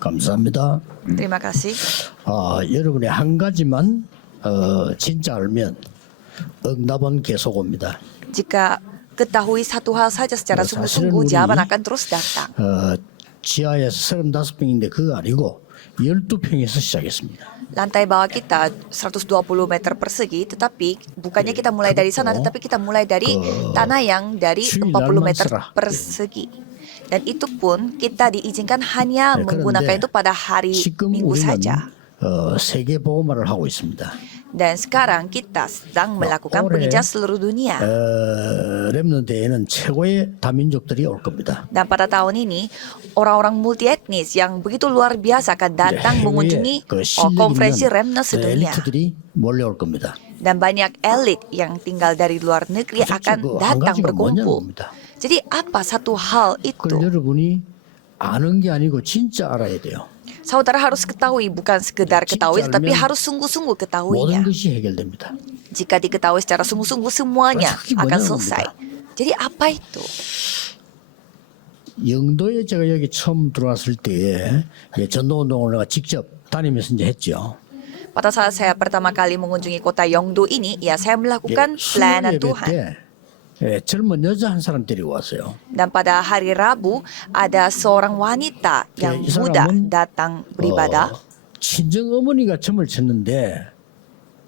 감사합니다. Terima kasih. 여러분이 한 가지만 진짜 알면 응답은 계속 옵니다. Jika ketahui satu hal saja secara 사실은 sungguh-sungguh, 우리 jawaban akan terus datang. 지하에서 35평인데 그거 아니고 12평에서 시작했습니다. Lantai bawah kita 120 meter persegi, tetapi bukannya kita mulai dari sana, tetapi kita mulai dari tanah yang dari 40 meter persegi. Dan itu pun kita diizinkan hanya menggunakan itu pada hari 지금 Minggu 우리는 saja. 세계 보고마를 하고 있습니다. Dan sekarang kita sedang melakukan oleh, penelitian seluruh dunia. 렘넌트에는 최고의 다민족들이 올 겁니다. Dan pada tahun ini, orang-orang multietnis yang begitu luar biasa akan datang mengunjungi konferensi Remnant sedunia. 엘리트들이 몰려올 겁니다. Dan banyak elit yang tinggal dari luar negeri akan datang berkumpul. Jadi apa satu hal itu? 그걸 여러분이 아는 게 아니고 진짜 알아야 돼요. Saudara harus ketahui, bukan sekedar ketahui, tetapi harus sungguh-sungguh 모든 ketahuinya. 것이 해결됩니다. Jika diketahui secara sungguh-sungguh, semuanya akan selesai. Jadi apa itu? 영도에 제가 여기 처음 들어왔을 때에 전도운동을 내가 직접 다니면서 이제 했죠. Pada saat saya pertama kali mengunjungi kota Yeongdo ini, ya saya melakukan 수요 pelayanan 예배 Tuhan. 때 젊은 여자 한 사람 데리고 왔어요. Dan pada hari Rabu, ada seorang wanita yang muda datang beribadah. 친정 어머니가 점을 쳤는데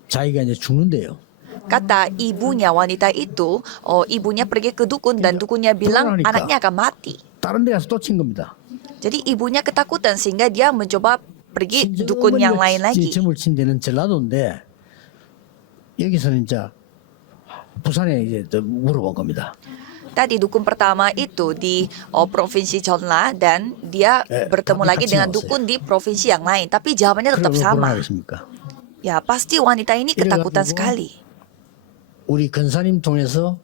자기가 이제 죽는데요. Kata ibunya wanita itu, ibunya pergi ke dukun dan dukunnya bilang anaknya akan mati. 다른 데 가서 또 친 겁니다. Jadi ibunya ketakutan sehingga dia mencoba pergi dukun yang lain lagi. 점을 친 데는 전라도인데 여기서는 이제 부산에 이제 물어본 겁니다. Tadi dukun pertama itu di provinsi Jeonla dan dia bertemu lagi dengan dukun di provinsi yang lain. Tapi jawabannya tetap sama. Ya pasti wanita ini ketakutan sekali. 우리 근사님 통해서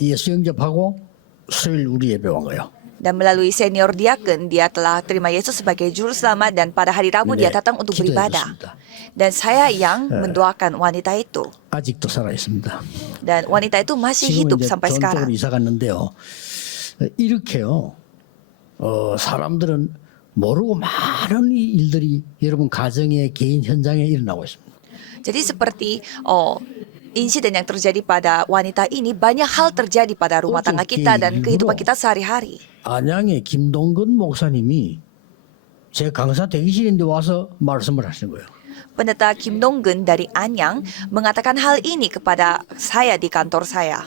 예수 영접하고 수요일 우리 예배 온 거예요. Dan melalui senior diaken, dia telah terima Yesus sebagai juru selamat dan pada hari Rabu dia datang untuk beribadah. Dan saya yang mendoakan wanita itu. 아직도 살아 있습니다. Dan wanita itu masih hidup sampai sekarang. 이사 갔는데요. 이렇게요. 사람들은 모르고 많은 일들이 여러분 가정의 개인 현장에 일어나고 있습니다. Jadi seperti insiden yang terjadi pada wanita ini, banyak hal terjadi pada rumah tangga kita dan kehidupan kita sehari-hari. 안양의 김동근 목사님이 제 강사 대기실인데 와서 말씀을 하시는 거예요. Pendeta Kim Dong-geun dari Anyang mengatakan hal ini kepada saya di kantor saya.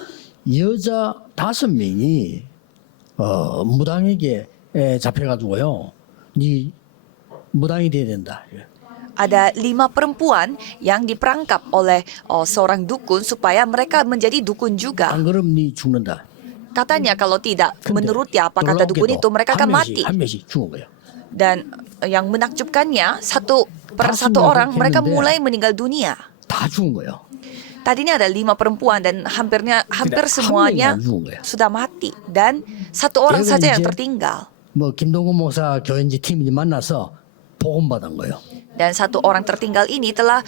여자 5명이 무당에게 잡혀가지고요. 네 무당이 돼야 된다. Ada 5 perempuan yang diperangkap oleh seorang dukun supaya mereka menjadi dukun juga. 안 그럼 네 죽는다. Katanya kalau tidak menuruti apa kata dukun itu mereka akan mati. 한 명씩 죽은 거예요. Dan yang menakjubkannya satu per satu orang mereka mulai meninggal dunia. 다 죽은 거예요. Tadinya ada 5 perempuan dan hampir semuanya sudah mati dan satu orang saja yang tertinggal. 뭐 김동근 목사 교인지 팀이 만나서 복음 받은 거예요. Dan satu orang tertinggal ini telah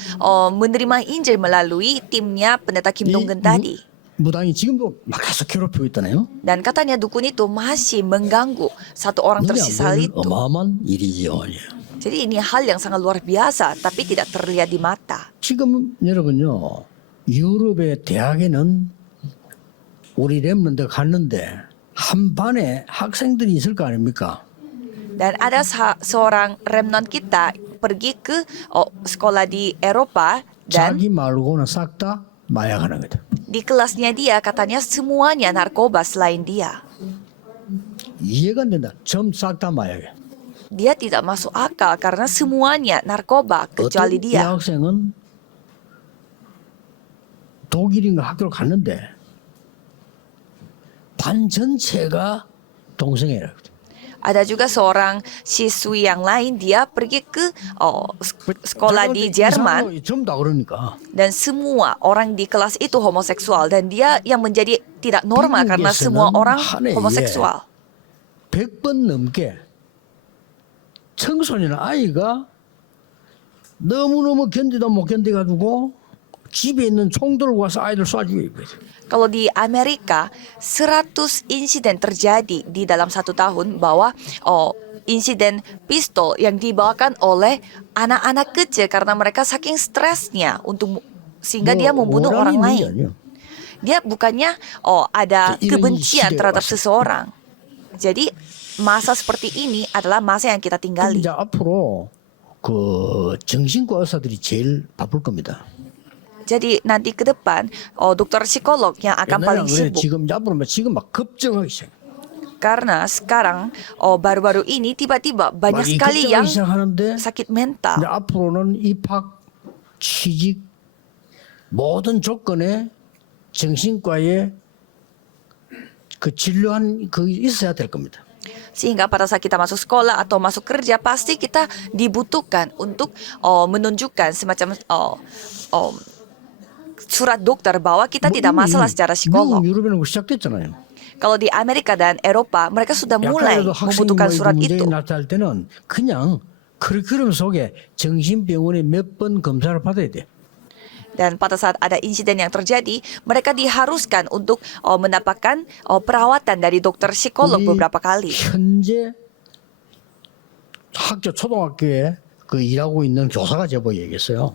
menerima Injil melalui timnya pendeta Kim Dong-geun tadi. 무당이 지금도 막 계속 괴롭히고 있잖아요. Dan katanya dukun itu masih mengganggu satu orang tersisa itu. 어마어마한 일이지요. Jadi ini hal yang sangat luar biasa tapi tidak terlihat di mata. 지금 여러분요. 유럽의 대학에는 우리 렘넌트 갔는데 한 반에 학생들이 있을 거 아닙니까? Dan ada seorang remnant kita pergi ke sekolah di Eropa dan 자기 말고는 싹 다 마약하는 거다. di kelasnya dia katanya semuanya narkoba selain dia. 이해가 안 된다. 점 싹 다 마약이야. Dia tidak masuk akal karena semuanya narkoba kecuali 어떤 dia. 대학생은 독일인가 학교를 갔는데 반 전체가 동성애라고. Ada juga seorang siswi yang lain, dia pergi ke sekolah di Jerman dan semua orang di kelas itu homoseksual dan dia yang menjadi tidak normal karena semua orang homoseksual. 100번 넘게 청소년 아이가 너무너무 견디다 못 견뎌가지고 집에 있는 총 들고 와서 아이들 쏴주고 있거든. Kalau di Amerika 100 insiden terjadi di dalam 1 tahun bahwa insiden pistol yang dibawakan oleh anak-anak kecil karena mereka saking stresnya sehingga dia membunuh orang lain. Dia bukannya ada kebencian terhadap seseorang. Jadi masa seperti ini adalah masa yang kita tinggali. 이제 앞으로 그 정신과 의사들이 제일 바쁠 겁니다. Jadi nanti ke depan dokter psikolog yang akan paling 옛날에는 그래, sibuk. 지금 막 급증하기 시작. Karena sekarang baru-baru ini tiba-tiba banyak sekali yang 시작하는데 sakit mental. 이제 앞으로는 입학, 취직 모든 조건에 정신과에 그 진료한 그 있어야 될 겁니다. Sehingga pada saat kita masuk sekolah atau masuk kerja pasti kita dibutuhkan untuk menunjukkan semacam surat dokter bahwa kita tidak masalah secara psikolog. 미국, 유럽에는 그거 시작됐잖아요. Kalau di Amerika dan Eropa mereka sudah mulai 약간이라도 학생이 membutuhkan surat 문제가 itu. 나타날 때는 그냥 커리큘럼 속에 정신병원에 몇 번 검사를 받아야 돼. Dan pada saat ada insiden yang terjadi, mereka diharuskan untuk mendapatkan perawatan dari dokter psikolog beberapa kali. 현재 초등학교에 그 일하고 있는 교사가 제보 얘기했어요.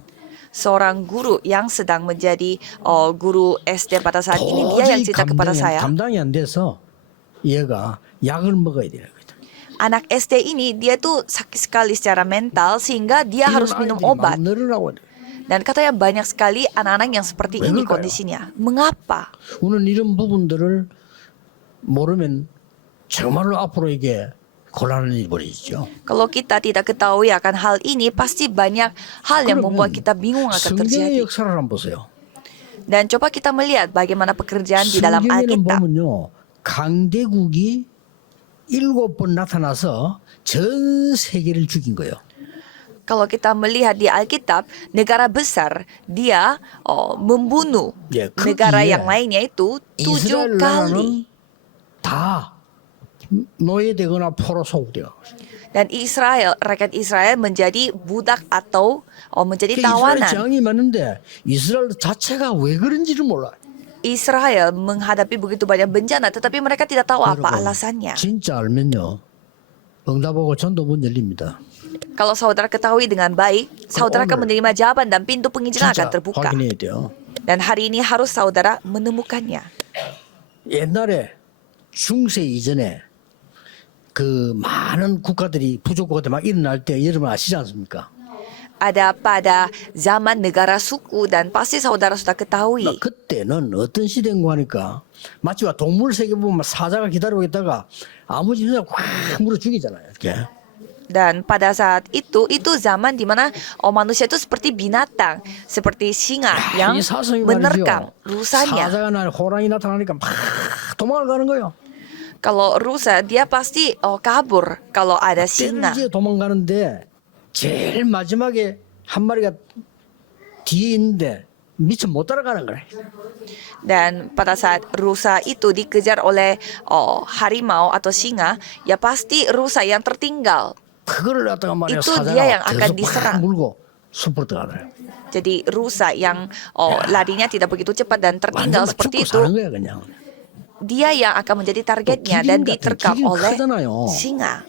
Seorang guru yang sedang menjadi guru SD pada saat ini, dia yang cerita kepada saya. 감당이 안 돼서 얘가 약을 먹어야 돼요. Anak SD ini dia tuh sakit sekali secara mental sehingga dia harus minum obat. Dan katanya banyak sekali anak-anak yang seperti ini kondisinya. Mengapa? 우리는 이런 부분들을 모르면 정말로 앞으로 이게 곤란한 일이 벌어지죠. Kalau kita tidak ketahui akan hal ini, pasti banyak hal yang membuat kita bingung akan 성경의 terjadi. 역사를 한번 보세요. Dan coba kita melihat bagaimana pekerjaan di dalam 성경에는 Alkitab. 보면요, 강대국이 7번 나타나서 전 세계를 죽인 거예요. Kalau kita melihat di Alkitab, negara besar dia membunuh 예, negara 거기에 yang lainnya itu 7 이스라엘 kali. 나라는 다 노예되거나 포로 소국되어. Dan rakyat Israel menjadi budak atau menjadi 이스라엘 tawanan. 재앙이 많은데 이스라엘 자체가 왜 그런지를 몰라. Israel menghadapi begitu banyak bencana, tetapi mereka tidak tahu apa alasannya. 진짜 알면요, 응답하고 전도 문 열립니다. Kalau saudara ketahui dengan baik, saudara akan menerima jawaban dan pintu penginjilan akan 진짜 terbuka. 확인해야 돼요. Dan hari ini harus saudara menemukannya. 옛날에 중세 이전에 그 많은 국가들이 부족 국가들 막 일어날 때 여러분 아시지 않습니까? Ada pada zaman negara suku dan pasti saudara sudah ketahui. 그때는 어떤 시대인가 하니까 마치 동물 세계 보면 사자가 기다리고 있다가 아무 짓 없이 확 물어 죽이잖아요. 이렇게. Dan pada saat itu zaman di mana manusia itu seperti binatang, seperti singa yang 이 사슴이 menerkam 말이죠. rusanya. 사자가 호랑이 나타나니까 막 도망을 가는 거예요. Kalau rusa dia pasti kabur kalau ada singa. 때를 도망가는데 제일 마지막에 한 마리가 뒤에 있는데 미처 못 따라가는 거예요. Dan pada saat rusa itu dikejar oleh harimau atau singa, ya pasti rusa yang tertinggal. 그거를 갖다가 말이야 itu dia yang 사자가 akan 계속 diserang. 막 물고 숲으로 들어가요. Jadi rusa yang larinya tidak begitu cepat dan tertinggal 완전 막 seperti 죽고 itu, 사는 거야 그냥. dia yang akan menjadi targetnya dan diterkam oleh singa.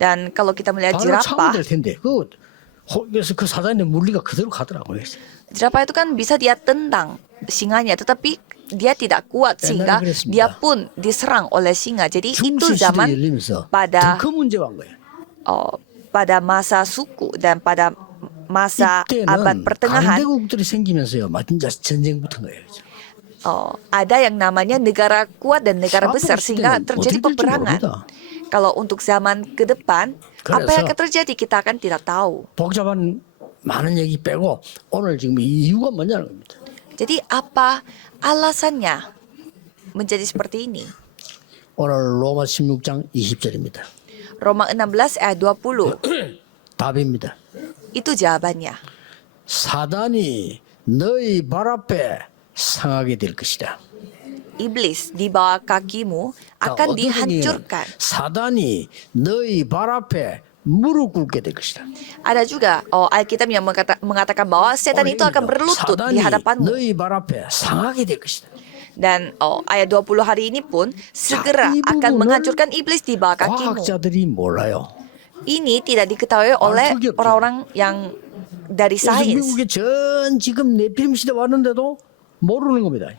Dan kalau kita melihat 바로 jerapah, 참될 텐데 그래서 그 사자인데 물리가 그대로 가더라고요. jerapah itu kan bisa dia tendang singanya, tetapi dia tidak kuat sehingga dia pun diserang oleh singa. Jadi itu 중세 시대 zaman 열리면서 pada 더 큰 문제가 온 거예요. pada masa suku dan pada masa abad 이때는 pertengahan. 강대국들이 생기면서요, 진짜 전쟁 붙은 거예요. Ada yang namanya negara kuat dan negara besar 앞으로 sehingga 시대는 terjadi 어떻게 될지 peperangan. 모릅니다. Kalau untuk zaman ke depan, apa yang 그래서 akan terjadi kita akan tidak tahu. 복잡한 많은 얘기 빼고 오늘 지금 이유가 뭐냐는 겁니다. Jadi apa alasannya menjadi seperti ini? 오늘 로마 16장 20절입니다. Roma 16 ayat 20. 답입니다. Itu jawabannya. 사단이 너희 발 앞에 상하게 될 것이다. Iblis di bawah kakimu akan dihancurkan. 사단이 너희 발 앞에 무릎 꿇게 될 것이다. Ada juga Alkitab yang mengatakan bahwa setan itu akan berlutut di 사단이 hadapanmu. 너희 발 앞에 상하게 될 것이다. Dan ayat 20 hari ini pun segera akan menghancurkan iblis di bawah kakimu. 과학자들이 몰라요. ini tidak diketahui oleh 그게 없죠. orang-orang yang dari 그래서 sains. 미국에 전 지금 네피림 시대 왔는데도 모르는 겁니다.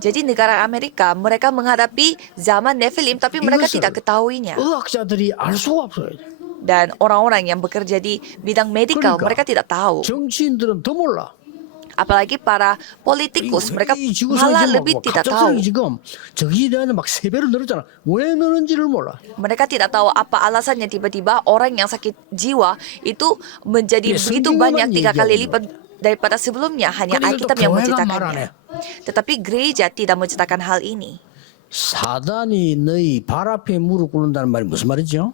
Jadi negara Amerika mereka menghadapi zaman Nephilim tapi mereka 이것을 tidak ketahuinya. 의학자들이 알 수가 없어요. Dan orang-orang yang bekerja di bidang medikal 그러니까 mereka tidak tahu. 정치인들은 더 몰라. Apalagi para politikus mereka 이 지구상에 malah 지금 lebih 뭐 tidak 갑작스럽게 tahu. 지금 저기에 대한 막 3배로 늘었잖아. 왜 늘었는지를 몰라. Mereka tidak tahu apa alasannya tiba-tiba orang yang sakit jiwa itu menjadi Ya, begitu sendirian banyak 3 kali 얘기하는 lipat daripada sebelumnya. Hanya 그리고 또 Alkitab yang 교회가 menceritakannya. Tetapi gereja tidak menceritakan hal ini. 사단이 너희 발 앞에 무릎 꿇는다는 말이 무슨 말이죠?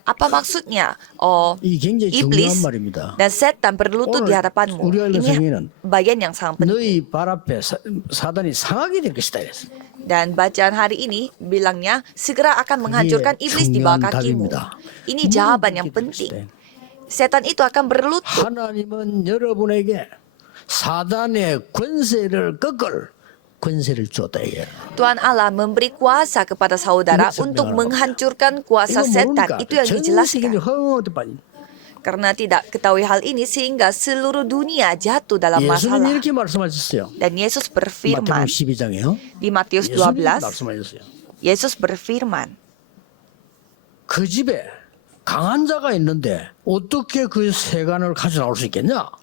Apa maksudnya? Oh, 이 굉장히 iblis 중요한 말입니다. dan setan berlutut di 오늘 hadapanmu. 우리가 읽은 Ini 성경에는 bagian yang sangat penting. 너희 발 앞에 사단이 상하게 될 것이다. 이랬어. Dan bacaan hari ini bilangnya segera akan menghancurkan iblis di bawah 중요한 kakimu. 답입니다. Ini jawaban yang 무릎 꿇게 될 penting. 것이다. Setan itu akan berlutut. 하나님은 여러분에게 사단의 권세를 꺾을 권세를 줬다 이게. Tuhan Allah memberi kuasa kepada saudara Ini untuk sebenarnya. menghancurkan kuasa 이거 setan. 모르니까 Itu yang 전 세계는 dijelaskan. 허황하게 빠진. Karena tidak ketahui hal ini sehingga seluruh dunia jatuh dalam 예수님 masalah. 이렇게 말씀하셨어요. Dan Yesus 마태복음 berfirman 12장에요. di Matius 예수님 12, 말씀하셨어요. Yesus berfirman, 그 집에 강한 자가 있는데 어떻게 그 세간을 가져 나올 수 있겠냐?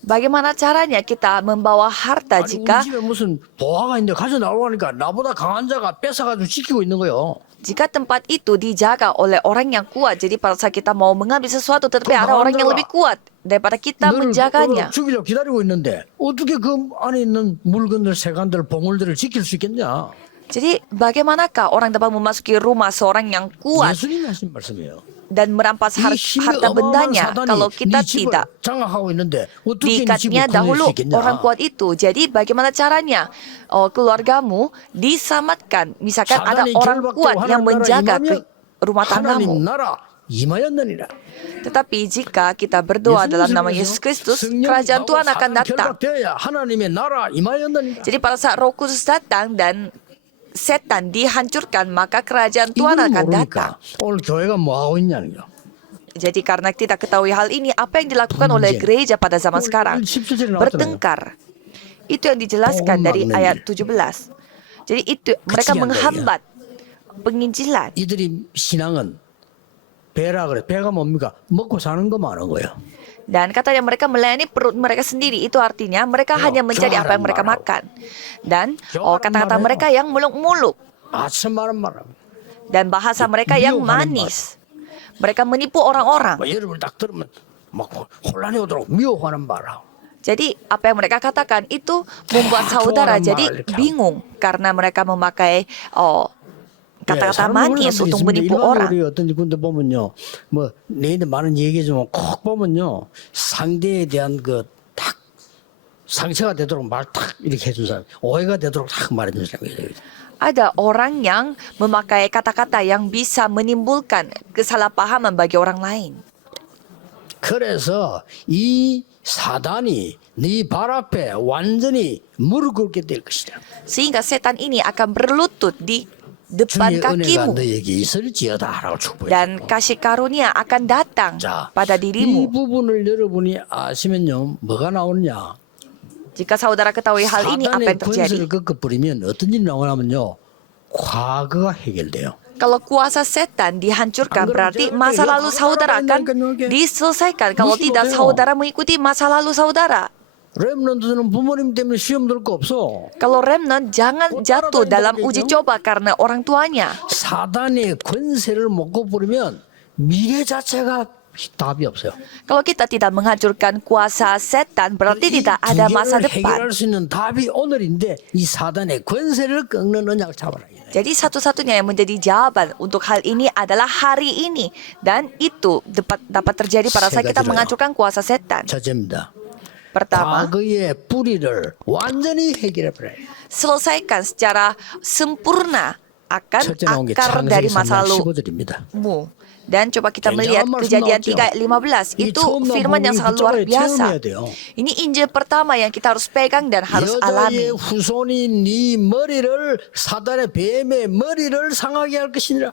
bagaimana caranya kita membawa harta 아니, 우리 jika 집에 무슨 보화가 있는데 가져 나오고 하니까 나보다 강한 자가 뺏어가지고 지키고 있는 거요. tempat itu dijaga oleh orang yang kuat, jadi pada saat kita mau mengambil sesuatu tetapi ada orang yang lebih kuat daripada kita 너를 menjaganya. 죽이려고 기다리고 있는데 어떻게 그 안에 있는 물건들, 세간들, 보물들을 지킬 수 있겠냐? Jadi bagaimanakah orang dapat memasuki rumah seorang yang kuat 예수님이 하신 말씀이에요. dan merampas 이 힘이 harta 어마어마한 bendanya 사단이 kalau kita 네 집을 tidak 장악하고 있는데 어떻게 네 집을 diikatnya 건질 dahulu 수 있겠냐? orang kuat itu. Jadi bagaimana caranya keluargamu diselamatkan? Misalkan ada 사단이 orang 결박되고 kuat yang 하나님 나라 menjaga 임하면 rumah tanggamu. 하나님 나라 임하였느니라. Tetapi jika kita berdoa dalam nama Yesus Kristus, kerajaan Tuhan akan datang. 결박되어야 하나님의 나라 임하였느니라. Jadi pada saat Roh Kudus datang dan setan dihancurkan, maka kerajaan Tuhan 이걸 akan datang. 모르니까 오늘 교회가 뭐 하고 있냐는 거. Jadi karena tidak ketahui hal ini, apa yang dilakukan oleh gereja pada zaman sekarang? 17절에 나왔잖아요. Bertengkar. Itu yang dijelaskan dari ayat 17. Jadi itu mereka kecilan menghambat penginjilan. 이들이 신앙은 배라 그래. 배가 뭡니까? 먹고 사는 것만 하는 거예요. Dan katanya mereka melayani perut mereka sendiri. Itu artinya mereka hanya mencari apa yang mereka makan. Dan kata-kata mereka yang muluk-muluk. 아첨마는 말하고. Dan bahasa mereka yang manis. Mereka menipu orang-orang. 뭐 여러분 딱 들으면 막 혼란이 오도록 미워하는 말하고. Jadi apa yang mereka katakan itu membuat saudara jadi bingung karena mereka memakai kata-kata manis untuk menipu orang. 우리 어떤 군데 보면요, 뭐 내인데 많은 얘기지만 꼭 보면요, 상대에 대한 그 딱 상처가 되도록 말 딱 이렇게 해준 사람, 오해가 되도록 딱 말해준 사람이에요. Ada orang yang memakai kata-kata yang bisa menimbulkan kesalahpahaman bagi orang lain. 그래서 이 사단이 네 발 앞에 완전히 무릎 꿇게 될 것이다. Sehingga setan ini akan berlutut di depan 주의 은혜가 kakimu 너에게 있을지어다라고 축복해. dan kasih karunia akan datang 자, pada 이 dirimu. 부분을 여러분이 아시면요, 뭐가 나오느냐? Jika saudara ketahui hal ini, apa 사단의 yang terjadi? 권세를 꺾어버리면 어떤 일이 나오냐면요, 과거가 해결돼요. Kalau kuasa setan dihancurkan, berarti masa lalu saudara akan diselesaikan. Kalau tidak, saudara mengikuti masa lalu saudara. 렘넌트는 부모님 때문에 시험 들 거 없어. Kalau remnant, jangan jatuh dalam uji coba karena orang tuanya. 사단의 권세를 먹고 버리면 미래 자체가 답이 없어요. Kalau kita tidak menghancurkan kuasa setan, berarti tidak ada masa 이 depan. 해결할 수 있는 답이 오늘인데 이 사단의 권세를 꺾는 언약을 잡아라. Jadi satu-satunya yang menjadi jawaban untuk hal ini adalah hari ini. Dan itu dapat terjadi pada saat kita menghancurkan kuasa setan. 첫째입니다. Pertama, 과거의 뿌리를 완전히 해결해 버려요. selesaikan secara sempurna akan 첫째 나온 게 akar dari 창세기 masa 3장 lalu. 15절입니다. Dan coba kita melihat kejadian 3 ayat 15. Itu firman yang sangat luar biasa. Ini Injil pertama yang kita harus pegang dan harus alami. 여자의 후손이 네 머리를 사단의 뱀의 머리를 상하게 할 것이니라.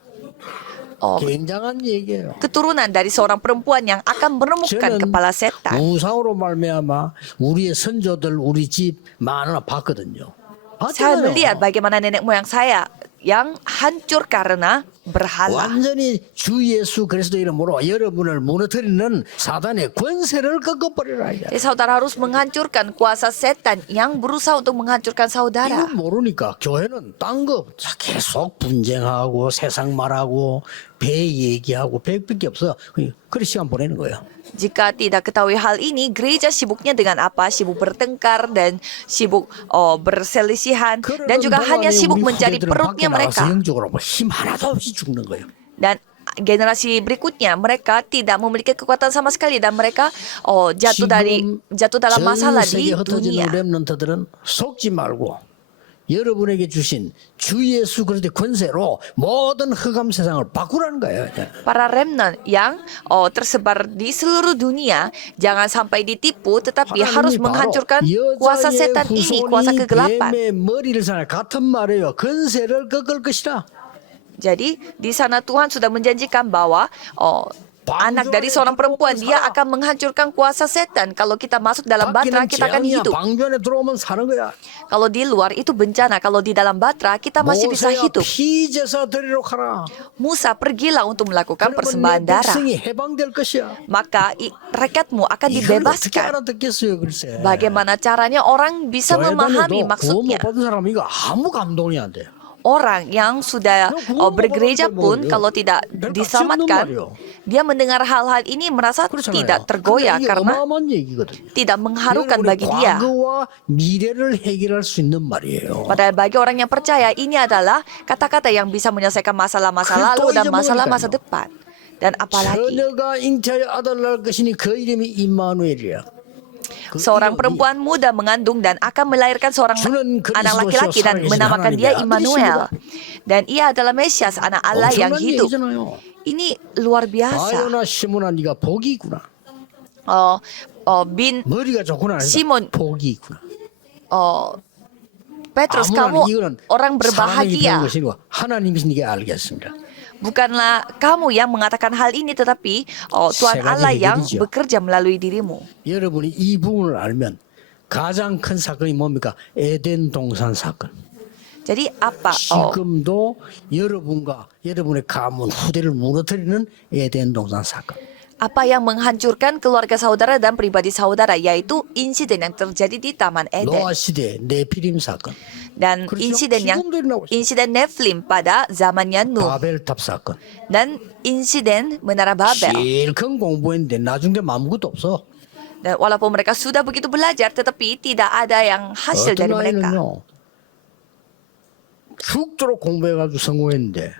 굉장한 얘기예요. keturunan dari seorang perempuan yang akan menemukan 저는 kepala setan. 우상으로 말미암아 우리의 선조들 우리 집 많으나 봤거든요. Saya melihat 봤잖아요. bagaimana nenek moyang saya yang hancur karena berhala. 완전히 주 예수 그리스도 이름으로 여러분을 무너뜨리는 사단의 권세를 꺾어버리라. Jadi saudara harus menghancurkan kuasa setan yang berusaha untuk menghancurkan saudara. 이거 모르니까 교회는 딴 거 계속 분쟁하고 세상 말하고 배 얘기하고 배밖에 없어. 그래 시간 보내는 거예요. Jika tidak ketahui hal ini, gereja sibuknya dengan apa? Sibuk bertengkar dan sibuk berselisihan dan juga hanya sibuk menjadi perutnya mereka. 영적으로 힘 하나도 없이 죽는 거예요. Dan generasi berikutnya mereka tidak memiliki kekuatan sama sekali dan mereka jatuh dalam masalah di dunia. 렘넌트들은 속지 말고 여러분에게 주신 주 예수 그리스도의 권세로 모든 흑암 세상을 바꾸라는 거예요. Para remnant yang tersebar di seluruh dunia jangan sampai ditipu, tetapi harus menghancurkan kuasa setan ini, kuasa kegelapan. 뱀의 머리를 사는 같은 말이에요. 권세를 꺾을 것이라. Jadi di sana Tuhan sudah menjanjikan bahwa anak dari seorang perempuan dia akan menghancurkan kuasa setan. Kalau kita masuk dalam batra kita akan hidup. 방주 안에 들어오면 사는 거야. Kalau di luar itu bencana, kalau di dalam batra kita masih bisa 모세야 hidup. 피제사 드리러 가라. Musa pergilah untuk melakukan 그러면 persembahan 내 darah. 백성이 해방될 것이야. Maka rakyatmu akan 이걸 어떻게 dibebaskan. 알아듣겠어요, 글쎄. Bagaimana caranya orang bisa memahami 교회 다녀도 구원 못 maksudnya? 받은 사람 이거 아무 감동이 안 돼. Orang yang sudah bergereja pun kalau tidak diselamatkan, dia mendengar hal-hal ini merasa tidak tergoyah karena 어마어마한 얘기거든요. tidak mengharukan bagi dia. 과거와 미래를 해결할 수 있는 말이에요. Padahal bagi orang yang percaya ini adalah kata-kata yang bisa menyelesaikan masalah-masa lalu dan masalah masa depan. Dan apalagi 처녀가 잉태하여 아들 낳을 것이니 그 이름이 임마누엘이야. seorang perempuan muda mengandung dan akan melahirkan seorang anak laki-laki dan menamakan dia Immanuel. Dan ia adalah Mesias, anak Allah yang 엄청난 hidup. 얘기잖아요. Ini luar biasa. 아요나 시몬아 네가 복이 있구나. Bin 머리가 좋구나. 시몬. 복이 있구나. Petrus, 아무나 kamu 이거는 orang 사람이 berbahagia. 된 것이고 하나님이신 게 알겠습니다. Bukanlah kamu yang mengatakan hal ini, tetapi Tuhan Allah yang bekerja melalui dirimu. 여러분이 이 부분을 알면 가장 큰 사건이 뭡니까? 에덴 동산 사건. Jadi apa? 지금도 여러분과 여러분의 가문 후대를 무너뜨리는 에덴 동산 사건. Apa yang menghancurkan keluarga saudara dan pribadi saudara, yaitu insiden yang terjadi di Taman Eden. 노아 시대 네피림 사건. Dan insiden Nephilim pada zamannya Nuh. 바벨탑 사건. Dan insiden Menara Babel. 제일 큰 공부했는데 나중 되면 아무것도 없어. Dan walaupun mereka sudah begitu belajar, tetapi tidak ada yang hasil dari mereka. 아이는요, 죽도록 공부해가지고 성공했는데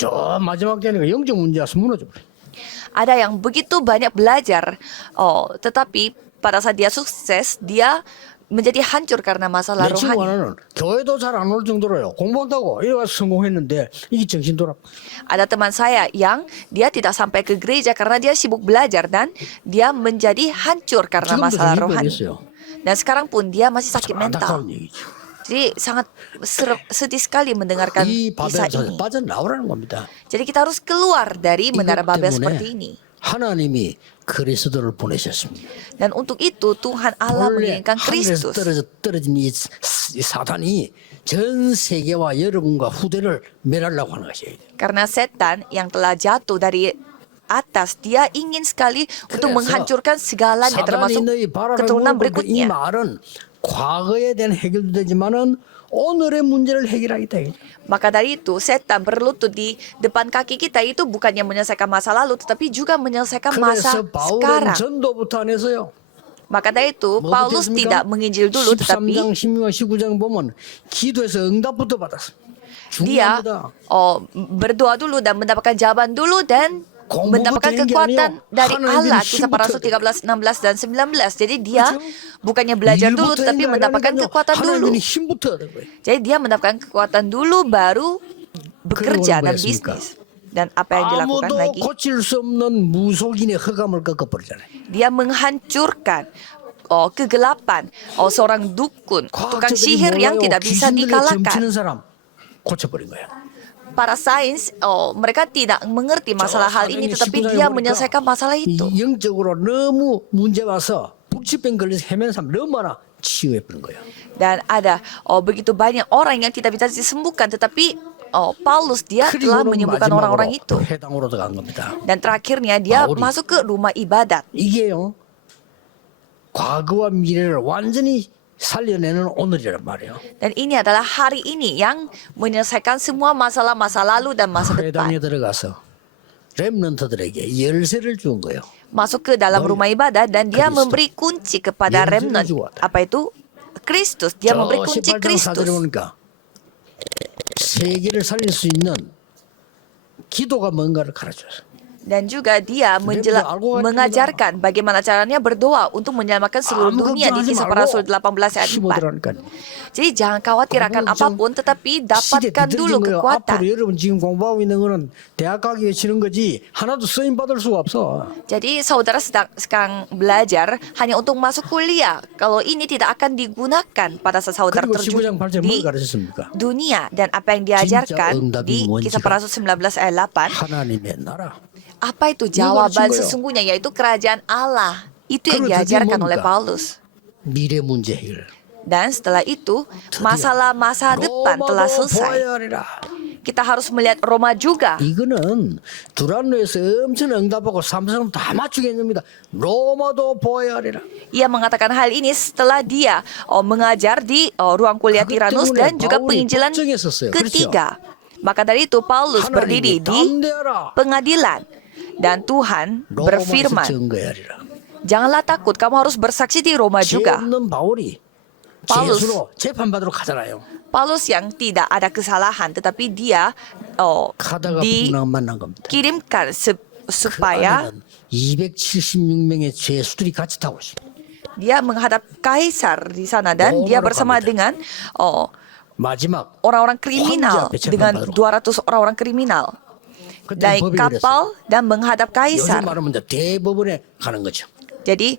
저 마지막 때니까 영적 문제 와서 무너져 버려. Ada yang begitu banyak belajar, tetapi pada saat dia sukses, dia menjadi hancur karena masalah 내 친구 rohani. 하나는 교회도 잘 안 올 정도로요. 공부한다고 이래 와서 성공했는데 이게 정신 돌아. Ada teman saya yang dia tidak sampai ke gereja karena dia sibuk belajar dan dia menjadi hancur karena 지금도 masalah 정신 rohani. 돌겠어요. Dan sekarang pun dia masih sakit mental. 안타까운 얘기죠. Jadi sangat sedih sekali mendengarkan 이 kisah 바벨에서 ini. 빠져나오라는 겁니다. Jadi kita harus keluar dari menara 이것 Babel 때문에 seperti ini. 하나님이 그리스도를 보내셨습니다. Dan untuk itu Tuhan Allah 원래 mengirimkan 하늘에서 Kristus. 떨어진 이 사단이 전 세계와 여러분과 후대를 멸하려고 하는 것이에요. Karena setan yang telah jatuh dari atas, dia ingin sekali untuk menghancurkan segalanya termasuk 사단이 너희 keturunan 바라보는 이 berikutnya. 말은 과거에 대한 해결도 되지만은 오늘의 문제를 해결하겠다. Maka dari itu setan berlutut di depan kaki kita itu bukannya menyelesaikan masa lalu tetapi juga menyelesaikan masa 그래서 바울은 sekarang. 전도부터 안 했어요. Maka dari itu Paulus tidak menginjil dulu 13장, tetapi 16장, 19장 보면 기도해서 응답부터 받았어. dia 중요합니다. berdoa dulu dan mendapatkan jawaban dulu dan mendapatkan kekuatan dari Allah. Kisah para Rasul 13, 16 dan 19. Jadi dia bukannya belajar dulu tetapi mendapatkan kekuatan dulu. 하나님이 힘부터 얻은 거예요. Jadi dia mendapatkan kekuatan dulu baru bekerja 그걸 dan 뭐였습니까? bisnis. Dan apa yang dilakukan 아무도 lagi? 고칠 수 없는 무속인의 허감을 꺾어버리잖아요. Dia menghancurkan kegelapan seorang dukun, tukang sihir yang tidak bisa 귀신들의 dikalahkan. 점치는 사람 고쳐버린 거예요. para sains, mereka tidak mengerti masalah hal ini, tetapi dia menyelesaikan masalah itu. 영적으로 너무 문제 와서 불치병 걸려서 헤매는 사람 너무 많아. 치유해버린 거예요. Dan ada begitu banyak orang yang tidak bisa disembuhkan, tetapi Paulus dia telah menyembuhkan orang-orang itu. 회당으로 들어간 겁니다. Dan terakhirnya dia 바울이. masuk ke rumah ibadat. 이게요. 과거와 미래를 완전히 살려내는 오늘이란 말이에요. Dan ini adalah hari ini yang menyelesaikan semua masalah masa lalu dan masa depan. 회당에 들어가서 렘넌트들에게 열쇠를 준 거예요. Masuk ke dalam rumah ibadat dan dia Kristus. memberi kunci kepada Yesus remnant. juga. Apa itu? Kristus. Dia memberi kunci 18장 4절에 Kristus. 보니까 세계를 살릴 수 있는 기도가 뭔가를 가르쳐줘요. Dan juga dia mengajarkan bagaimana caranya berdoa untuk menyelamatkan seluruh dunia di Kisah Para Rasul 18 ayat 4. Jadi jangan khawatir akan apapun, tetapi dapatkan dulu kekuatan. 앞으로 여러분 지금 공부하고 있는 거는 대학 가기 위해 치는 거지 하나도 쓰임 받을 수가 없어. Jadi saudara sekarang belajar hanya untuk masuk kuliah. Kalau ini tidak akan digunakan pada saat saudara 그리고 terjun 15장 8절 di 뭘 가르쳤습니까? dunia. Dan apa yang diajarkan di Kisah Para Rasul 19 ayat 8, 하나님의 나라. apa itu jawaban 거예요. sesungguhnya, yaitu kerajaan Allah. Itu yang 그걸 diajarkan 드디어 oleh 뭡니까? Paulus. 미래 문제 해결. Dan setelah itu, masalah masa depan telah 로마도 selesai. 보아야 하리라. Kita harus melihat Roma juga. 이거는 두란노에서 엄청 응답하고 삼성 다 맞추겠습니다. 로마도 보아야 하리라. Ia mengatakan hal ini setelah dia mengajar di ruang kuliah 그것 Tiranus 때문에 dan juga 바울이 penginjilan 법정했었어요. ketiga. Maka dari itu Paulus berdiri 하나님이 di 담대하라. pengadilan dan Tuhan 로마에서 berfirman, 증거하리라. janganlah takut, kamu harus bersaksi di Roma 죄 juga. 없는 바울이 Paulus. 죄수로 재판받으러 가잖아요. Paulus yang tidak ada kesalahan, tetapi dia 가다가 풍랑 만난 겁니다. dikirimkan 그 supaya 안에는 276명의 죄수들이 같이 타고 있습니다. dia menghadap kaisar di sana dan dia bersama dengan 마지막 orang-orang kriminal, 황제 앞에 dengan 재판받으러 200 orang-orang kriminal. 그때 Naik 법이 kapal dan menghadap 요즘 kaisar. 말하면 이제 대법원에 가는 거죠. Jadi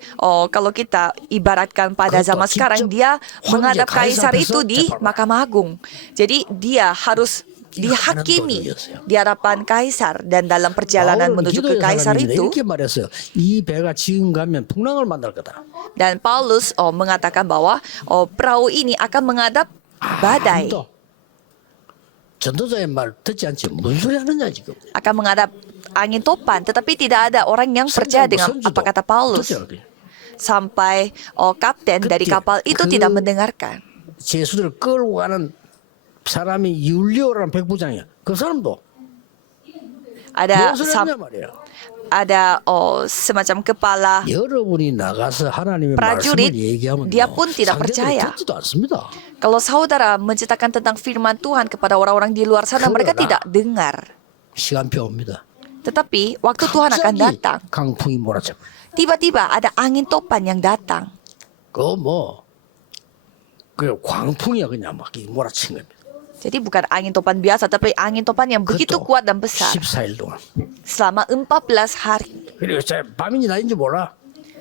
kalau kita ibaratkan pada Betul, zaman sekarang, 직접 dia 황제 menghadap kaisar kaisar itu besok di 재판을. Mahkamah Agung. Jadi dia harus dihakimi 도둑이었어요. di hadapan kaisar, dan dalam perjalanan 바울은 menuju ke 기도의 kaisar 사람입니다. itu, 이렇게 말했어요. 이 배가 지금 가면 풍랑을 만날 거다. dan Paulus mengatakan bahwa perahu ini akan menghadap badai, 아무도 전도자의 말 듣지 않지. 무슨 소리 하느냐 지금. akan menghadap angin topan, tetapi tidak ada orang yang percaya dengan apa kata Paulus. Sampai kapten dari kapal itu tidak mendengarkan. 제수들을 끌고 가는 사람이 율리오라는 백부장이야. 그 사람도 Ada 무슨 소리 하냐 말이야. ada semacam kepala 여러분이 나가서 하나님의 prajurit, 말씀을 얘기하면 dia pun tidak percaya. 듣지도 않습니다. Kalau saudara menceritakan tentang firman Tuhan kepada orang-orang di luar sana, mereka 그러나 tidak dengar. 시간표 옵니다. Tetapi waktu Tuhan akan 갑자기 datang, 강풍이 몰아쳐. tiba-tiba ada angin topan yang datang. 그 광풍이야 그냥 막 몰아친 겁니다. Jadi bukan angin topan biasa, tapi angin topan yang begitu 그것도 kuat dan besar 14일 동안. selama 14 hari. 그리고 밤인지 낮인지 몰라.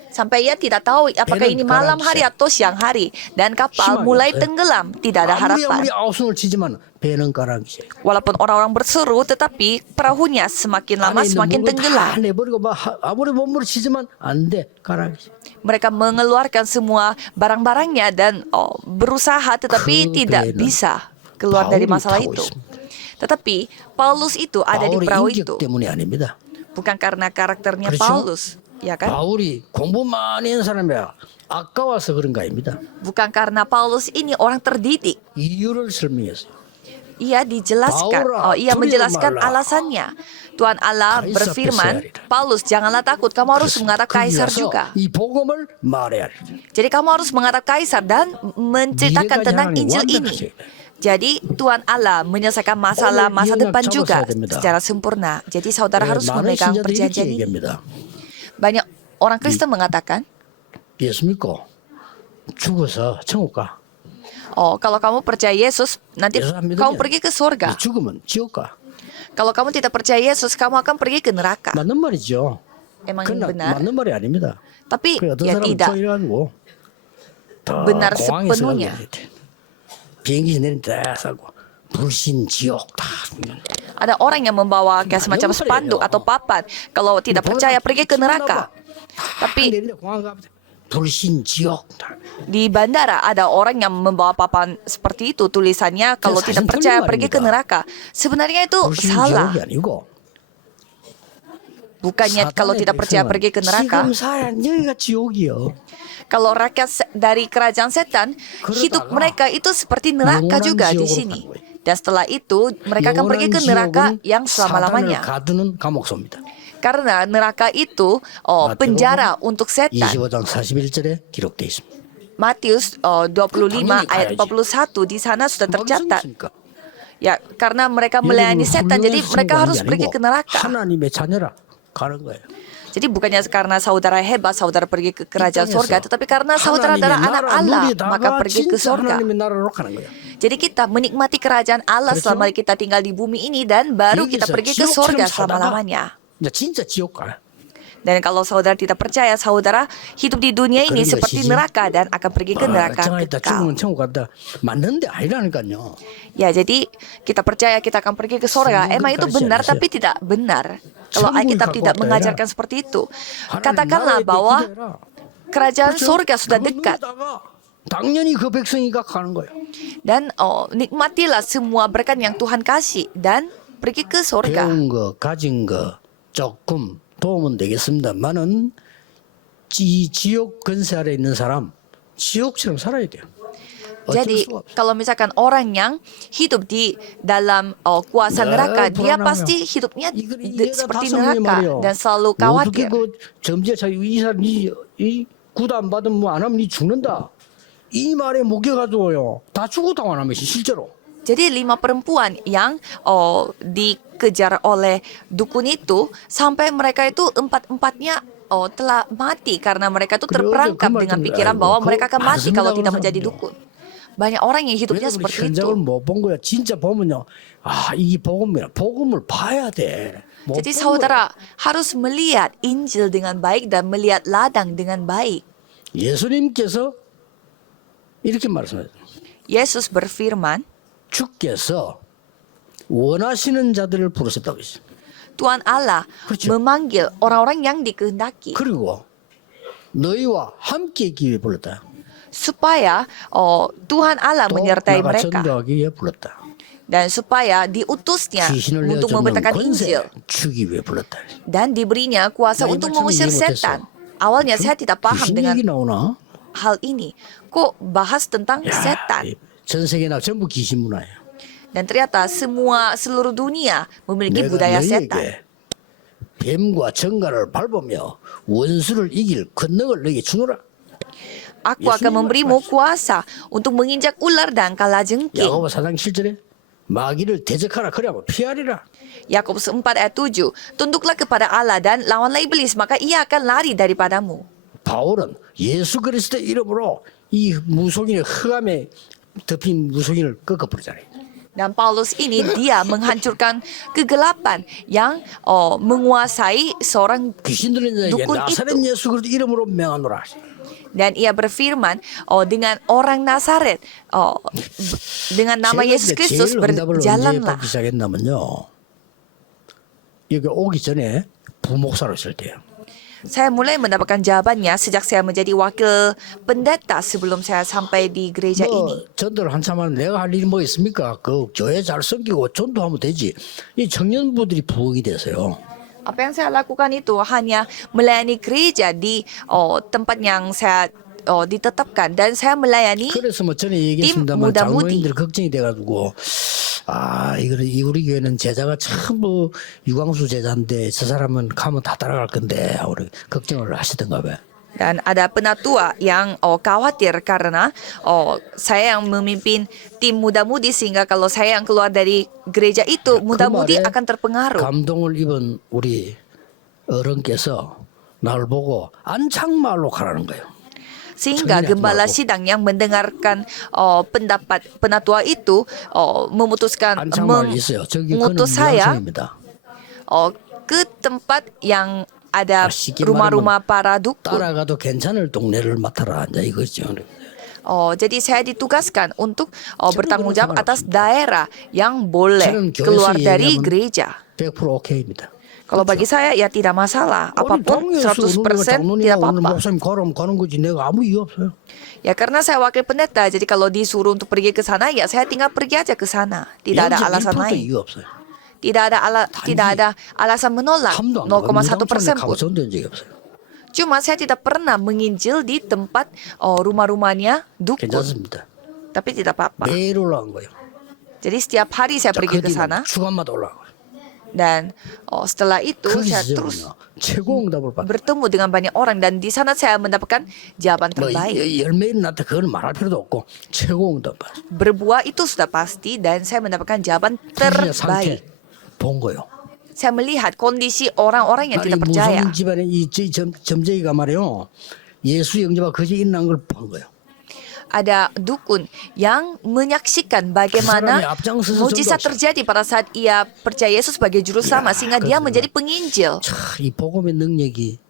Sampai ia tidak tahu apakah ini malam hari atau siang hari. Dan kapal mulai tenggelam, tidak ada harapan. 아무리 아우성을 치지만 배는 가라앉지. Walaupun orang-orang berseru, tetapi perahunya semakin lama semakin tenggelam. 내버리고 막 아무리 몸으로 치지만 안 돼. 가라앉지. Mereka mengeluarkan semua barang-barangnya dan berusaha, tetapi tidak 배는 bisa keluar dari 바울이 masalah 타고 itu. 있습니다. Tetapi Paulus itu ada di 바울의 perahu 인격 itu, 때문이 아닙니다. bukan karena karakternya 그렇죠? Paulus, ya kan? 바울이 공부 많이 한 사람이야. 아까워서 그런 거 아닙니다. Bukan karena Paulus ini orang terdidik. 이유를 설명했어요. Ia dijelaskan, ia menjelaskan alasannya. Tuhan Allah Kaisar berfirman, Kaisar. Paulus, janganlah takut, kamu harus menghadap kaisar 거기 juga. 가서 이 복음을 말해야 돼. Jadi kamu harus menghadap kaisar dan menceritakan 미래까지 tentang 하나님 Injil ini. 완전하셔야 돼. Jadi Tuhan Allah menyelesaikan masalah masa 오늘 depan 이해가 juga 잡았어야 됩니다. secara sempurna. Jadi saudara harus 많은 memegang 신자들이 이렇게 perjanjian ini. 얘기합니다. Banyak orang Kristen mengatakan, 예수 믿고 죽어서 천국 가. kalau kamu percaya Yesus, nanti 예수 안 믿으면 kamu pergi ke surga. 죽으면 지옥 가. Kalau kamu tidak percaya Yesus, kamu akan pergi ke neraka. 맞는 말이죠. Emang 그러나 benar, 맞는 말이 아닙니다. tapi 그래 어떤 ya 사람은 tidak 쪼이가지고 benar 공항에서 sepenuhnya. 비행기 내린 데 싸고 불신 지옥 다 Ada orang yang membawa kayak semacam spanduk atau papan. Kalau tidak percaya pergi ke neraka. Tapi 불신 지옥. di bandara ada orang yang membawa papan seperti itu, tulisannya kalau tidak percaya pergi ke neraka. Sebenarnya itu 불신 salah. 지옥이 아니고 Bukannya kalau tidak percaya pergi ke neraka. 지금 사는 여기가 지옥이요. Kalau rakyat dari kerajaan setan, hidup mereka itu seperti neraka juga di sini. Dan setelah itu mereka akan pergi ke neraka yang selama-lamanya. 가두는 감옥소입니다. Karena neraka itu penjara untuk setan. 25장 41절에 기록되어 있습니다. Matius 25 ayat 41 di sana sudah tercatat. Ya, karena mereka melayani setan, jadi mereka harus pergi ke neraka. 하나님의 자녀라 가는 거예요. Jadi bukannya karena saudara hebat, saudara pergi ke kerajaan surga, tetapi karena saudara adalah anak Allah, maka pergi ke surga. 하나님의 나라로 가는 거예요. Jadi kita menikmati kerajaan Allah selama kita tinggal di bumi ini dan baru kita pergi ke surga selama-lamanya. 이제 진짜 지옥 가요. Dan kalau saudara tidak percaya, saudara hidup di dunia ini 그런 seperti 것이지. neraka dan akan pergi ke neraka 정하다 kekal. 죽으면 천국 간다. 맞는데 아니라니까요. Ya, jadi kita percaya kita akan pergi ke surga. Sungguh Emang itu kasih benar, Yesus. tapi tidak benar. Kalau Sungguh Alkitab kakak tidak daerah. mengajarkan seperti itu. 하나님 Katakanlah 나라에 bahwa 기대라. kerajaan 그렇죠? surga sudah 그거 dekat. 누리다가 당연히 그 백성이가 가는 거예요. Dan nikmatilah semua berkat yang Tuhan kasih dan pergi ke surga. 배운 거, 가진 거 조금 도움은 되겠습니다만은 지옥 근세 아래 있는 사람 지옥처럼 살아야 돼요. 어쩔 Jadi 수가 없어요. kalau misalkan orang yang hidup di dalam kuasa 네, neraka, dia 불안하며. pasti hidupnya 이해가 seperti 다 성령이 neraka 말이에요. dan selalu 어떻게 khawatir. 그 점지에 자기 이 사람 이 구도 안 받으면 뭐 안 하면 니 죽는다. 이 말에 목여가지고요. 다 죽어도 안 하면 실제로. Jadi 5 perempuan yang dikejar oleh dukun itu sampai mereka itu empat-empatnya telah mati karena mereka itu terperangkap dengan pikiran bahwa mereka akan mati kalau tidak menjadi dukun. Banyak orang yang hidupnya 그래서 우리 seperti 현장을 itu. 못 본 거야. 진짜 보면요. 아, 이게 복음이야. 복음을 봐야 돼. 못 Jadi 본 saudara harus melihat Injil dengan baik dan melihat ladang dengan baik. 거야. 예수님께서 이렇게 말씀하셨어요. Yesus berfirman, 주께서 원하시는 자들을 부르셨다고 했어요. Tuhan Allah 그렇죠. memanggil orang-orang yang dikehendaki 그리고 너희와 함께 있기 위해 불렀다. supaya Tuhan Allah 또 menyertai 나가 mereka 전도하기 위해 불렀다. dan supaya diutusnya 귀신을 untuk 내어쫓는 memberitakan 권세 Injil 주기 위해 불렀다. dan diberinya kuasa Nah, untuk ini mengusir macam ini setan. Awalnya saya tidak paham 귀신 dengan 얘기 나오나? hal ini. Kok bahas tentang 야, setan? 전 세계나 전부 귀신 문화예요. Dan ternyata seluruh dunia memiliki 내가 budaya setan. 너희에게 뱀과 정갈을 밟으며 원수를 이길 권능을 너희에게 주노라. Aku akan memberimu kuasa untuk menginjak ular dan kalajengking. 야고보 4장 7절에 마귀를 대적하라 그래야 피하리라. Yakobus 4 ayat 7. Tunduklah kepada Allah dan lawanlah iblis, maka ia akan lari daripadamu. 바울은 예수 그리스도의 이름으로 이 무속인의 흑암에 덮인 무속인을 꺾어버리잖아요. Dan Paulus ini dia menghancurkan kegelapan yang menguasai seorang 귀신 들린 자에게 dukun 나사렛 itu. 예수 그리스도 이름으로 명하노라. Dan ia berfirman dengan orang Nazaret, dengan nama Yesus Kristus 응답을 언제 berjalanlah. 받기 시작했냐면요. 여기 오기 전에 부목사로 있을 때요. Saya mulai mendapatkan jawabannya sejak saya menjadi wakil pendeta sebelum saya sampai di gereja ini. 뭐 전도를 한참 하면 내가 할 일이 뭐 있습니까? 그 교회 잘 섬기고 전도하면 되지. 이 청년부들이 부흥이 돼서요. Apa yang saya lakukan itu hanya melayani gereja di tempat yang saya ditetapkan dan saya melayani 그래서 뭐 전에 tim 얘기했습니다만 muda-mudi. 장로님들 걱정이 돼가지고 이거 우리 교회는 제자가 전부 유광수 제자인데 저 사람은 가면 다 따라갈 건데 우리 걱정을 하시던가 봐요. Dan ada penatua yang khawatir karena saya yang memimpin tim muda-mudi sehingga kalau saya yang keluar dari gereja itu muda-mudi akan terpengaruh. 감동을 입은 우리 어른께서 나를 보고 안창말로 가라는 거예요. Sehingga gembala sidang yang mendengarkan pendapat penatua itu memutuskan 안창말 있어요. 저기 그는 mengutus saya 유황성입니다. ke tempat yang ada 쉽게 rumah-rumah para dukun. 따라가도 괜찮을 동네를 맡아라 이제 이거죠. Jadi saya ditugaskan untuk bertanggung jawab atas daerah yang boleh keluar dari gereja. 100% 오케이입니다. Kalau bagi saya ya tidak masalah, apapun 100% tidak apa-apa. 목사님 가는 거지 내가 아무 이유 없어요. Ya karena saya wakil pendeta, jadi kalau disuruh untuk pergi ke sana, ya saya tinggal pergi aja ke sana. Tidak ada alasan 1%도 lain. 이유 없어요. Tidak ada alasan menolak 0,1% pun. 전도한 적이 없어요. Cuma saya tidak pernah menginjil di tempat rumah-rumahnya dukun. 괜찮습니다. Tapi tidak apa-apa. 매일 올라간 거예요. Jadi setiap hari saya pergi ke sana. 주간마다 올라가요. Dan setelah itu saya terus 최고 응답을 받아요. bertemu dengan banyak orang. Dan di sana saya mendapatkan jawaban terbaik. 열매는 나한테 그걸 말할 필요도 없고 최고 응답 받아요. Berbuah itu sudah pasti dan saya mendapatkan jawaban 상태 terbaik. 본 거요. Saya melihat kondisi orang-orang yang tidak percaya. 무성 집안의 이 점쟁이가 말이요. 예수 영접과 거짓 일어난 걸 본 거예요. Ada dukun yang menyaksikan bagaimana mujizat terjadi pada saat ia percaya Yesus sebagai juru selamat sehingga dia menjadi penginjil. 이 복음의 능력이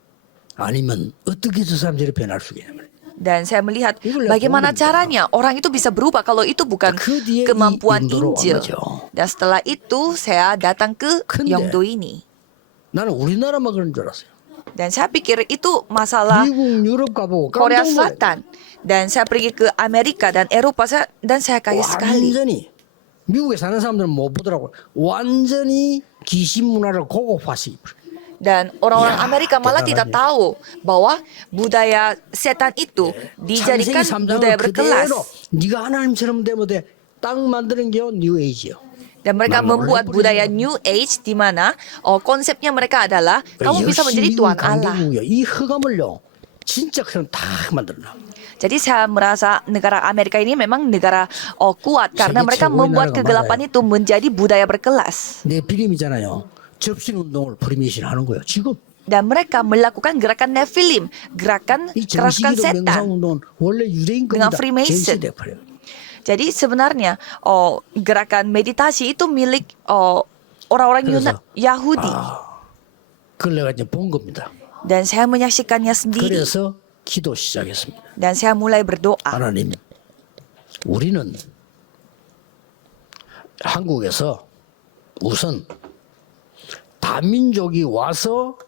아니면 어떻게 저 사람 저리 변할 수 있냐. Dan saya melihat bagaimana caranya orang itu bisa berubah kalau itu bukan kemampuan Injil. Dan setelah itu saya datang ke Yeongdo ini. 나는 우리나라만 그런 줄 알았어요. Dan saya pikir itu masalah 미국, 유럽 가보고 Korea 깜짝 놀라요. Selatan. Dan saya pergi ke Amerika dan Eropa dan saya kaget sekali. 완전히 미국에 사는 사람들은 못 보더라고요. 완전히 귀신 문화를 고급화시. Dan orang-orang Ya, Amerika malah tidak tahu bahwa budaya setan itu dijadikan budaya berkelas. 네가 하나님처럼 되면 돼. 딱 만드는 게 뉴 에이지요. Dan mereka membuat budaya New Age di mana konsepnya mereka adalah kamu bisa menjadi Tuhan Allah. 이 흑암을요. 진짜 그냥 다 만들어놔. Jadi saya merasa negara Amerika ini memang negara kuat karena mereka membuat kegelapan itu menjadi budaya berkelas. 내 비림이잖아요. 접신 운동을 프리메이션 하는 거예요. 지금. Dan mereka melakukan gerakan Nephilim, gerakan 이 keraskan 정시기도 setan 명상운동은 원래 유대인 dengan 겁니다. Freemason. 제시돼버려요. Jadi sebenarnya gerakan meditasi itu milik orang-orang Yahudi. 그걸 내가 이제 본 겁니다. Dan saya menyaksikannya sendiri. 그래서 기도 시작했습니다. Dan saya mulai berdoa. 하나님, 우리는 한국에서 우선 다민족이 와서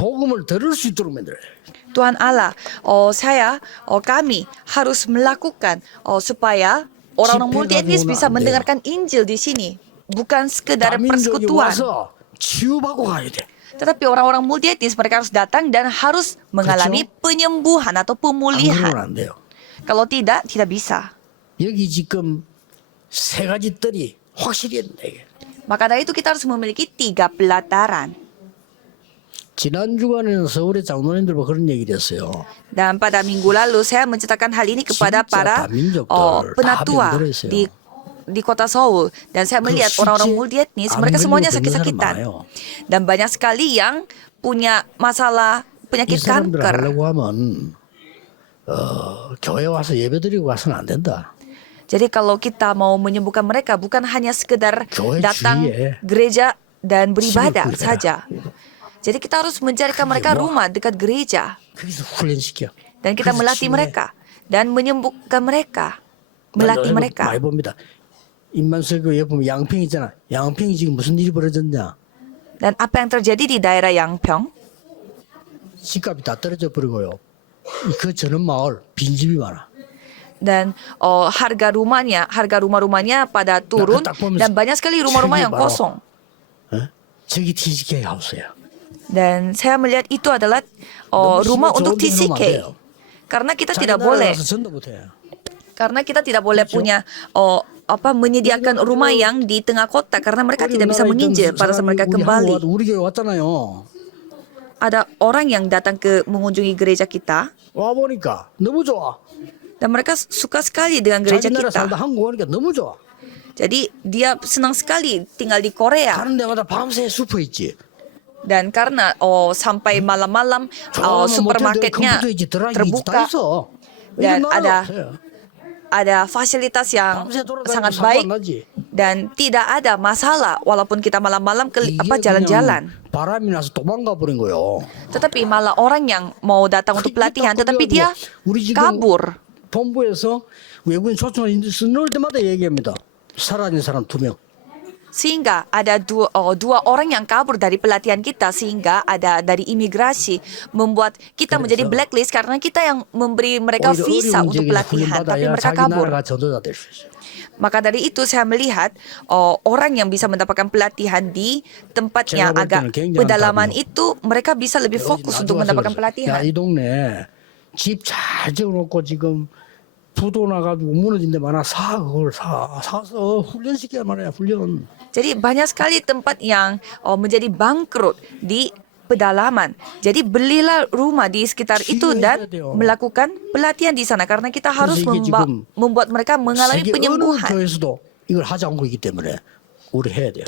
복음을 들을 수 있도록 만들어요. Tuhan Allah, kami harus melakukan supaya orang-orang multi etnis bisa mendengarkan Injil di sini, bukan sekedar 다민족이 persekutuan. 와서 치유받고 가야 돼. Tetapi orang-orang multi etnis mereka harus datang dan harus mengalami penyembuhan atau 안 그러면 pemulihan. 안 돼요. Kalau tidak bisa. 여기 지금 세 가지 뜰이 확실히 있는데 이게. Maka dari itu kita harus memiliki 3 pelataran. 지난 주간에는 서울의 장로님들과 그런 얘기를 했어요. Dan pada minggu lalu saya menceritakan hal ini kepada 진짜 para 다민족들 penatua 다 변들었어요. di kota Seoul. Dan saya melihat orang-orang multi etnis mereka semuanya sakit-sakitan. Dan banyak sekali yang punya masalah penyakit 이 사람들 kanker. 하려고 하면 교회 와서 예배드리고 가서는 안 된다. Jadi kalau kita mau menyembuhkan mereka bukan hanya sekedar 교회 datang 주위에 gereja dan beribadah 심을 saja. Jadi kita harus mencarikan mereka rumah dekat gereja. 거기서 훈련시켜. Dan kita 그래서 melatih 치유해. mereka dan menyembuhkan mereka. Melatih mereka. 많이 봅니다. 인만설교에 보면 양평 있잖아. 양평이 지금 무슨 일이 벌어졌냐. Dan apa yang terjadi di daerah Yangpyeong? 집값이 다 떨어져 버리고요. 그 전원 마을 빈집이 많아. Dan harga rumah-rumahnya pada turun dan banyak sekali rumah-rumah yang kosong. 저기 TCK 하우스야. Dan saya melihat itu adalah rumah untuk TCK. Karena kita tidak boleh punya menyediakan rumah yang di tengah kota karena mereka tidak bisa menginjil pada saat mereka kembali. 우리 교회 왔잖아요. Ada orang yang datang ke mengunjungi gereja kita 와 보니까 너무 좋아. dan mereka suka sekali dengan gereja 자기 나라 살다 kita. 한국 오니까 너무 좋아. Jadi dia senang sekali tinggal di Korea. 가는 데마다 밤새 슈퍼 있지. Dan karena sampai malam-malam supermarketnya terbuka dan ada fasilitas yang sangat baik dan tidak ada masalah walaupun kita malam-malam jalan-jalan. 바람이 나서 도망가 버린 거요. Tetapi malah orang yang mau datang untuk pelatihan tetapi dia kabur. 본부에서 외국인 초청을 넣을 때마다 얘기합니다. 사라진 사람 2명. Sehingga ada dua orang yang kabur dari pelatihan kita, sehingga ada dari imigrasi membuat kita menjadi blacklist karena kita yang memberi mereka 오히려 visa 어려운 untuk 지역에서 pelatihan, tapi 훈련받아야 mereka 자기 kabur. 나라가 전도자 될 수 있어요. Maka dari itu saya melihat orang yang bisa mendapatkan pelatihan di tempat yang 제가 볼 agak 때는 굉장한 pedalaman 답이요. itu mereka bisa lebih fokus untuk mendapatkan pelatihan. 야, 이 동네 집 잘 지어놓고 지금 부도 나가지고 무너진 데 많아. 그걸 사서 훈련시켜야 말이야. 훈련. Jadi banyak sekali tempat yang menjadi bangkrut di pedalaman. Jadi belilah rumah di sekitar itu dan melakukan pelatihan di sana karena kita harus membuat mereka mengalami 세계 어느 penyembuhan. 교회에서도 이걸 하지 않고 있기 때문에 우리 해야 돼요.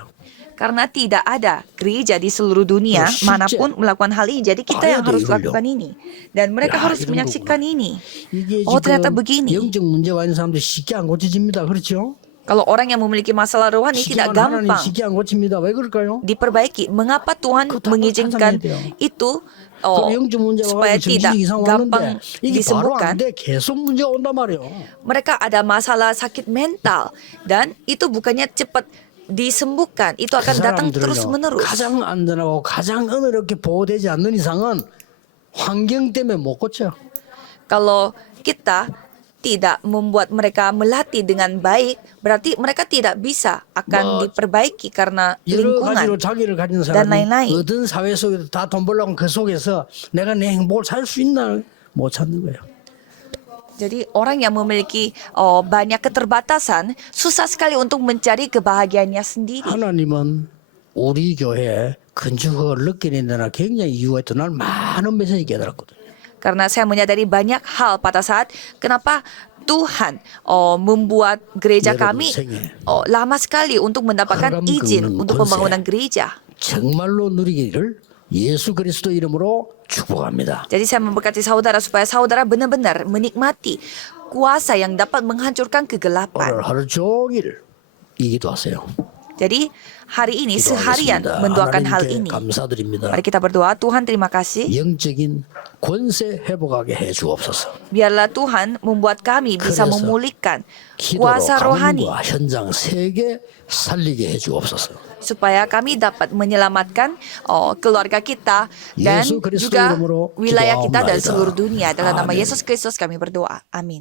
Karena tidak ada gereja di seluruh dunia 실제 manapun melakukan hal ini. Jadi kita 봐야 yang 돼, harus 이걸요. lakukan ini. Dan mereka 야, harus 이런 menyaksikan ini. 이게 Oh ternyata 지금 begini. 영적 문제가 있는 사람들 쉽게 안 고쳐집니다. 그렇죠? Kalau orang yang memiliki masalah rohani tidak 시키면 하나님 gampang 쉽게 안 고칩니다. 왜 그럴까요? diperbaiki. Mengapa Tuhan 그거 다 mengizinkan 찾아내야 돼요. itu 그 영적 문제가 supaya 와가지고 tidak 정신이 이상 gampang 왔는데 이게 바로 disembuhkan? 안 돼. 계속 문제가 온단 말이에요. Mereka ada masalah sakit mental dan itu bukannya cepat disembuhkan, itu 그 akan datang 사람들은요, terus-menerus. 가장 안전하고 가장 은혜롭게 보호되지 않는 이상은 환경 때문에 못 고쳐. Kalau kita tidak membuat mereka melatih dengan baik, berarti mereka tidak bisa akan diperbaiki karena 여러 가지로 lingkungan. 자기를 가진 dan 사람이 lain-lain. 어떤 사회 속에서 다 돈 벌려고 그 속에서 내가 내 행복을 찾을 수 있나 못 찾는 거예요. Jadi orang yang memiliki banyak keterbatasan susah sekali untuk mencari kebahagiaannya sendiri. 하나님은 우리 교회에 건축을 느끼는 데나 굉장히 이유가 있던 날 많은 메시지 깨달았거든요. Karena saya menyadari banyak hal pada saat kenapa Tuhan membuat gereja kami lama sekali untuk mendapatkan izin untuk pembangunan gereja. 정말로 누리기를 예수 그리스도 이름으로 축복합니다. Jadi saya memberkati saudara supaya saudara benar-benar menikmati kuasa yang dapat menghancurkan kegelapan. 오늘 하루 종일 이 기도하세요. Jadi hari ini seharian 기도하겠습니다. mendoakan hal 하나님께 ini. 감사드립니다. Mari kita berdoa. Tuhan terima kasih. 영적인 권세 회복하게 해 주옵소서. Biarlah Tuhan membuat kami bisa 그래서 memulihkan 기도로 kuasa rohani 가문과 현장 세계 살리게 해 주옵소서. supaya kami dapat menyelamatkan keluarga kita dan 예수 그리스도 juga 이름으로 wilayah kita dan 기도하옵나이다. seluruh dunia. Dalam nama 아멘. Yesus Kristus kami berdoa. Amin.